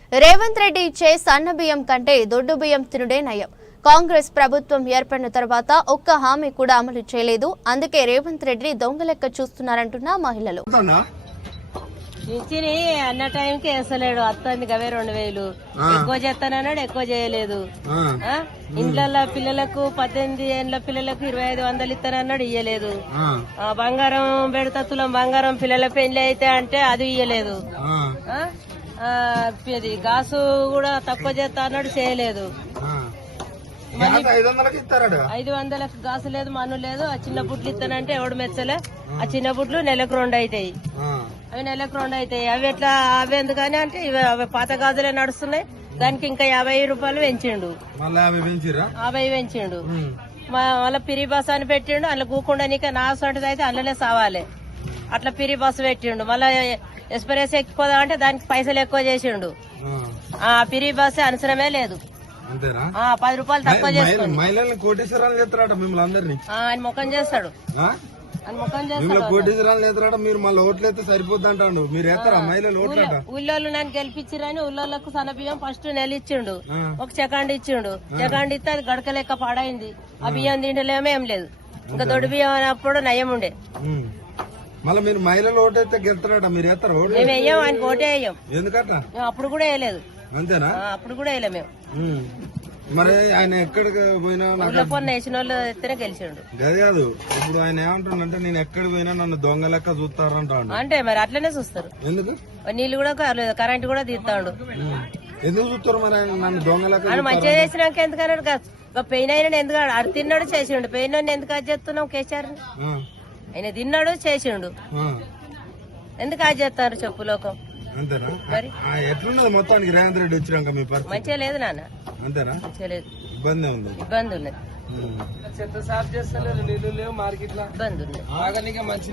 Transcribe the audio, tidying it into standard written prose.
రేవంత్ రెడ్డి ఇచ్చే సన్న బియ్యం కంటే దొడ్డు బియ్యం తినుడే నయం. కాంగ్రెస్ ప్రభుత్వం ఏర్పడిన తర్వాత ఒక్క హామీ కూడా అమలు చేయలేదు. అందుకే రేవంత్ రెడ్డిని దొంగలెక్క చూస్తున్నారంటున్న మహిళలు. ఇచ్చిని అన్న టైంకి వేస్తలేడు. అత్తంది గవే 2000 ఎక్కువ చేస్తానన్నాడు, ఎక్కువ చేయలేదు. ఇండ్ల పిల్లలకు 18 ఏళ్ల పిల్లలకు 2500 ఇస్తానన్నాడు, ఇయ్యలేదు. బంగారం పెడతా తులం బంగారం పిల్లల పెళ్లి అయితే అంటే అది ఇయ్యలేదు. గాసు కూడా తక్కువ చేస్తా అన్నాడు, చేయలేదు. 500లకు గాసు లేదు, మన్ను లేదు. ఆ చిన్న బుట్లు ఇస్తానంటే ఎవడు మెచ్చలే. ఆ చిన్న బుట్లు నెలకు 2 అవుతాయి. అవి నెలకు 2 అవుతాయి. అవి ఎట్లా అవి ఎందుకని అంటే అవి పాత గాజులే నడుస్తున్నాయి. దానికి ఇంకా 50 రూపాయలు పెంచిండు, 50 పెంచిండు. మళ్ళీ పిరి బస్ అని పెట్టిండు. అందులో కూకుండా నీక నా సొంటిది అయితే అందులోనే సావాలి. అట్లా పిరి బస్సు పెట్టిండు. మళ్ళీ ఎక్స్ప్రెస్ ఎక్కిపోదా అంటే దానికి పైసలు ఎక్కువ చేసిండు. ఆ పిరి బస్సు అనుసరమే లేదు. 10 రూపాయలు తక్కువ చేస్తాడు. ఆయన ముఖం చేస్తాడు, ఊళ్ళోళ్ళు నన్ను గెలిపించిరని ఊళ్ళోళ్ళకు సన్నబియ్యం ఫస్ట్ నెల ఇచ్చిండు. ఒక సెకండ్ ఇచ్చిండు. సెకండ్ ఇస్తే అది గడక లెక్క పాడైంది. ఆ బియ్యం తింటలేమో ఏం లేదు. ఇంకా దొడ్డు బియ్యం అన్నప్పుడు నయం ఉండే. మళ్ళీ మీరు మహిళలు ఓటైతే గెలుతారట, మీరు వేస్తారా? మేము వేయం, ఆయనకు ఓటే వేయం. ఎందుకట? మేము అప్పుడు కూడా వేయలేదు. అంతేనా? అప్పుడు కూడా వేయలేము మేము. మరి ఆయన ఎక్కడికి పోయినా వేసిన వాళ్ళు ఎత్తేనే గెలిచిండు. అదే కాదు, ఇప్పుడు ఆయన ఏమంటుండంటే నేను ఎక్కడికి పోయినా నన్ను దొంగ లెక్క చూస్తారంటాడు. అంటే మరి అట్లనే చూస్తారు. ఎందుకు? నీళ్లు కూడా కరెంట్ కూడా తీస్తాడు. ఎందుకు చూస్తారు మరి ఆయన నన్ను దొంగ లెక్క? ఆయన మంచిగా చేసినాక ఎందుకన్నాడు? పెయిన్ అయినా ఎందుకు అది తిన్నాడు, చేసిండు. పెయిన్ ఎందుకు అది చేస్తున్నాం కేసీఆర్? ఆయన తిన్నాడు, చేసిండు. ఎందుకు అది చేస్తారు చెప్పు లోకం? అంతేనా? ఎట్లున్నది మొత్తానికి రేవంత్ రెడ్డి వచ్చినాక మీ పరిస్థితి? మంచిగా లేదు నాన్న. అంతేనా? మంచిగా లేదు, ఇబ్బంది ఉంది. ఇబ్బంది ఉన్నది, చెత్త సాఫ్ చేస్తలేరు, నీళ్లు లేవు మార్కెట్ లో, ఇబ్బంది ఉన్నది.